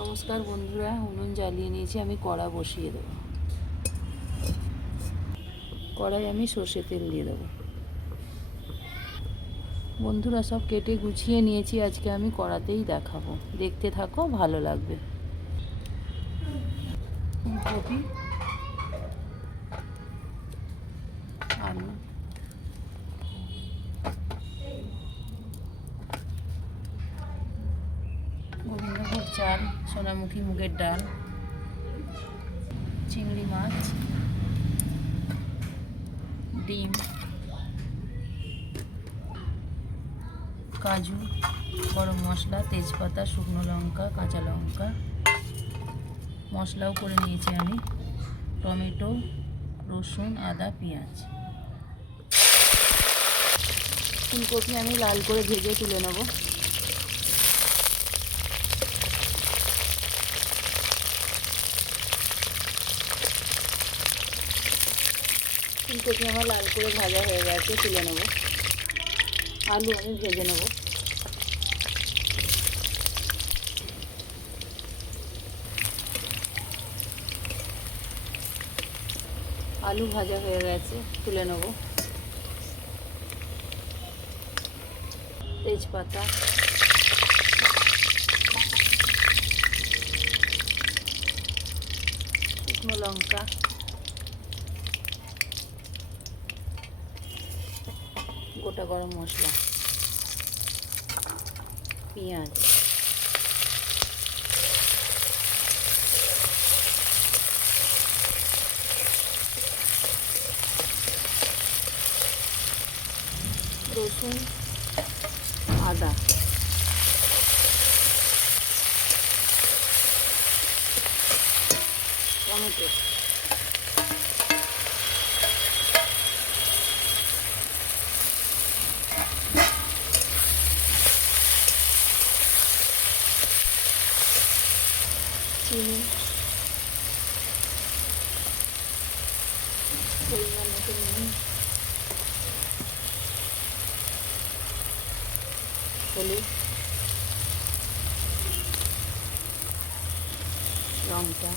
নমস্কার বন্ধুরা, উনুন জ্বালিয়ে নিয়েছি, আমি কড়া বসিয়ে দেবো। কড়াই আমি সর্ষে তেল দিয়ে দেবো। বন্ধুরা, সব কেটে গুছিয়ে নিয়েছি, আজকে আমি কড়াতেই দেখাবো। দেখতে থাকো, ভালো লাগবে। আলু গোবিন্দভোগ চাল সোনামুখী মুগের ডাল, চিংড়ি মাছ, ডিম, কাজু, গরম মশলা, তেজপাতা, শুকনো লঙ্কা, কাঁচা লঙ্কা। মশলাও করে নিয়েছি আমি, টমেটো, রসুন, আদা, পেঁয়াজ। ফুলকপি আমি লাল করে ভেজে তুলে নেব। ফুলকপি আমার লাল করে ভাজা হয়ে গেছে, তুলে নেব। আলু আমি ভেজে নেব। আলু ভাজা হয়ে গেছে, তুলে নেব। তেজপাতা। শুকনো লঙ্কা। গোটা গরম মশলা। পেঁয়াজ। রসুন আদা। টমেটো চিনি পরিমাণ মতো নুন হলুদ লঙ্কা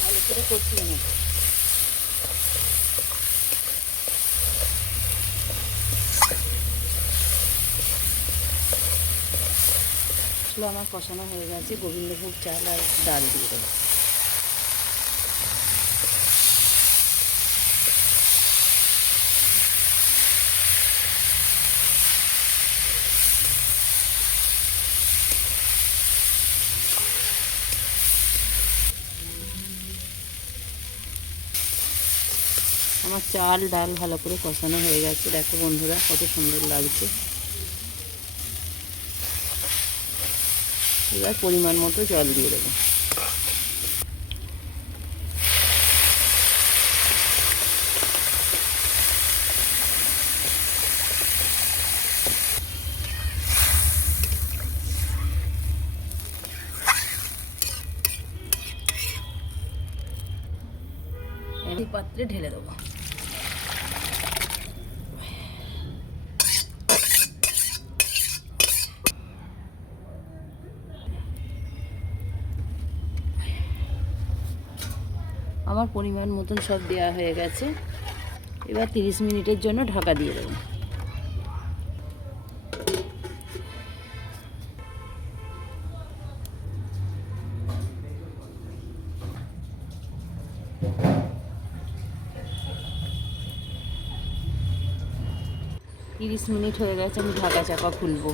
ভালো করে কষিয়ে নেব। মশলা আমার কষানো হয়ে গেছে, গোবিন্দভোগ চাল আর ডাল দিয়ে দেবো। আমার চাল, ডাল ভালো করে কষানো হয়ে গেছে। দেখো বন্ধুরা, কত সুন্দর লাগছে। এবার পরিমাণ মতো জল দিয়ে দেবো। পাত্রে ঢেলে দেবো। আমার পরিমাণ মতন সব দেওয়া হয়ে গেছে। এবার তিরিশ মিনিটের জন্য ঢাকা দিয়ে দেবো। তিরিশ মিনিট হয়ে গেছে, আমি ঢাকা চাপা খুলবো।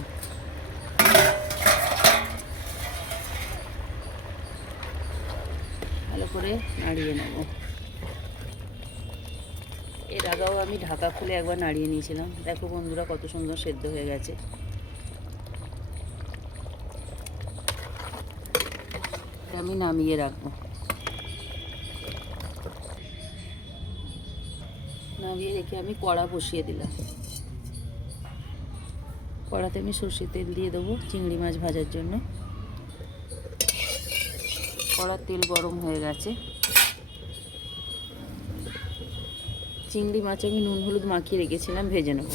ভালো করে নাড়িয়ে নেব। এর আগেও আমি ঢাকা খুলে একবার নাড়িয়ে নিয়েছিলাম। দেখো বন্ধুরা কত সুন্দর সেদ্ধ হয়ে গেছে। আমি নামিয়ে রাখব। নামিয়ে রেখে আমি কড়া বসিয়ে দিলাম। কড়াতে আমি সর্ষে তেল দিয়ে দেবো, চিংড়ি মাছ ভাজার জন্য। কড়ার তেল গরম হয়ে গেছে। চিংড়ি মাছ আমি নুন হলুদ মাখিয়ে রেখেছিলাম ভেজে নেব।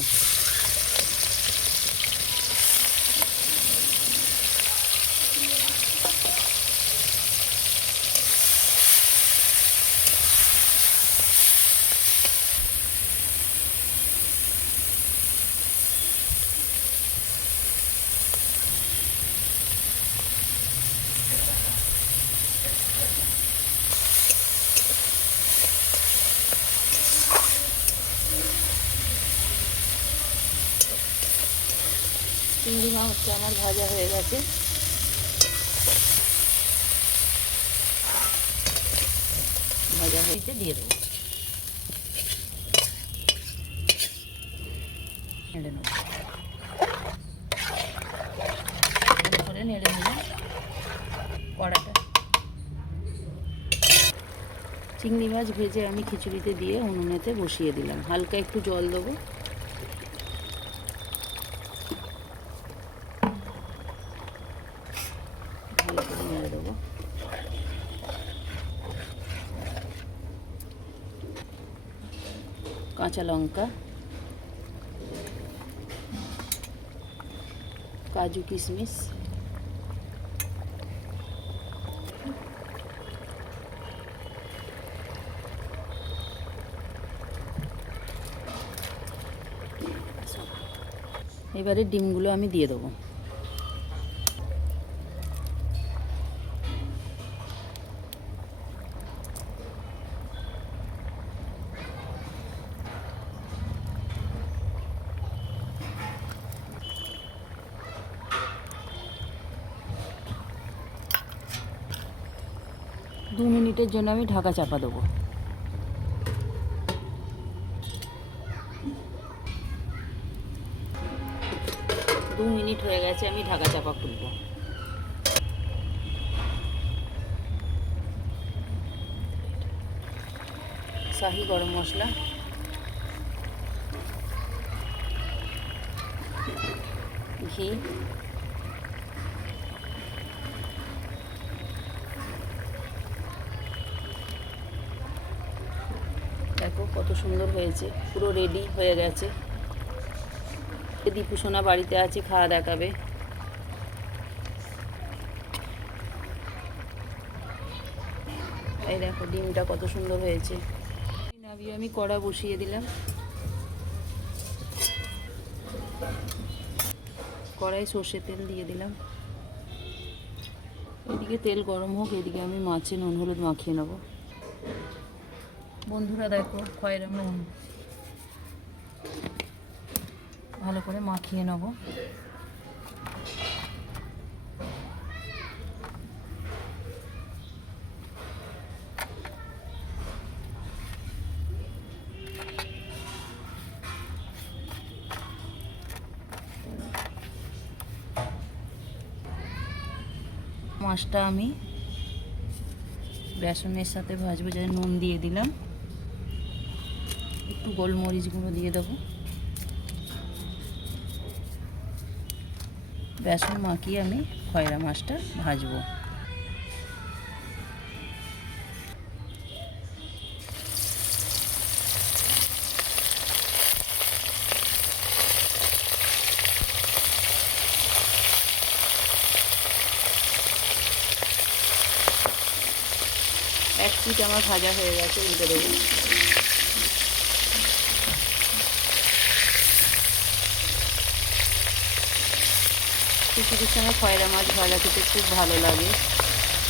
চিংড়ি মাছ হচ্ছে আমার ভাজা হয়ে গেছে। ভাজা হয়েছে, দিয়ে দেবো। কড়াটা চিংড়ি মাছ ভেজে আমি খিচুড়িতে দিয়ে উনুনেতে বসিয়ে দিলাম। হালকা একটু জল দেবো ভালো করে নেড়ে দেবো কাঁচা লঙ্কা কাজু কিশমিশ এবারে ডিমগুলো আমি দিয়ে দেবো। দু মিনিটের জন্য আমি ঢাকা চাপা দেবো। দু মিনিট হয়ে গেছে, আমি ঢাকা চাপা খুলবো। শাহি গরম মশলা। ঘি দেখো কত সুন্দর হয়েছে, পুরো রেডি হয়ে গেছে। দীপুসোনা বাড়িতে আছে, খাওয়া দেখাবে। এই দেখো, ডিমটা কত সুন্দর হয়েছে। নামিয়ে আমি কড়া বসিয়ে দিলাম। কড়াই সর্ষের তেল দিয়ে দিলাম। এদিকে তেল গরম হোক, এদিকে আমি মাছে নুন, হলুদ মাখিয়ে নেব। বন্ধুরা দেখো খয়ের নুন ভালো করে মাখিয়ে নেব। মাছটা আমি বেসনের সাথে ভাজবো যাতে নুন দিয়ে দিলাম। একটু গোলমরিচ গুঁড়ো দিয়ে দেবো। বেসন মাখিয়ে আমি খয়রা মাছটা ভাজবো। এক পিঠ আমার ভাজা হয়ে গেছে, উল্টে দেবো। খিচুড়ির সঙ্গে খয়রা মাছ ভাজা খেতে খুব ভালো লাগে।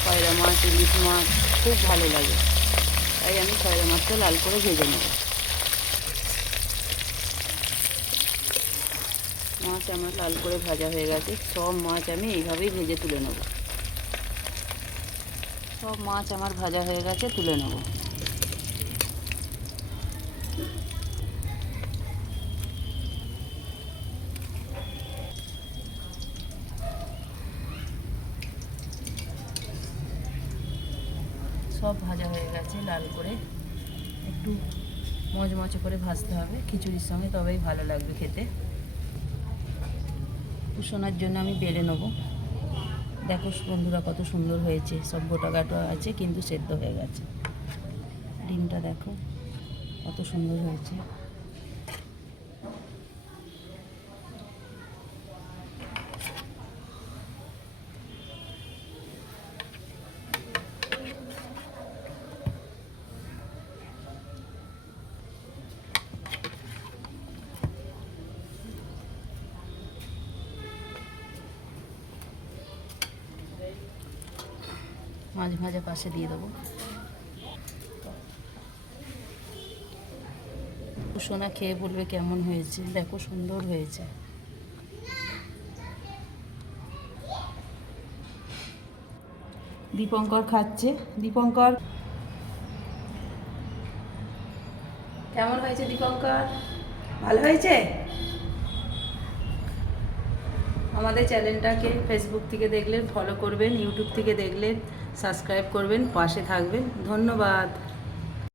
খয়রা মাছ, ইলিশ মাছ খুব ভালো লাগে। তাই আমি খয়রা মাছটা লাল করে ভেজে নেব। মাছ আমার লাল করে ভাজা হয়ে গেছে। সব মাছ আমি এইভাবেই ভেজে তুলে নেব। সব মাছ আমার ভাজা হয়ে গেছে, তুলে নেব। সব ভাজা হয়ে গেছে লাল করে। একটু মচমচে করে ভাজতে হবে। খিচুড়ির সঙ্গে তবেই ভালো লাগবে খেতে। কুসোনার জন্য আমি বেড়ে নেব। দেখো বন্ধুরা কত সুন্দর হয়েছে। সব গোটা গাটা আছে, কিন্তু সেদ্ধ হয়ে গেছে। ডিমটা দেখো কত সুন্দর হয়েছে। মাছ ভাজা পাশে দিয়ে দেবো। সোনা খেয়ে বলবে কেমন হয়েছে? দেখো, সুন্দর হয়েছে। দীপঙ্কর খাচ্ছে। দীপঙ্কর। কেমন হয়েছে দীপঙ্কর? ভালো হয়েছে? আমাদের চ্যানেলটাকে ফেসবুক থেকে দেখলে ফলো করবেন ইউটিউব থেকে দেখলে। সাবস্ক্রাইব করবেন পাশে থাকবেন। ধন্যবাদ।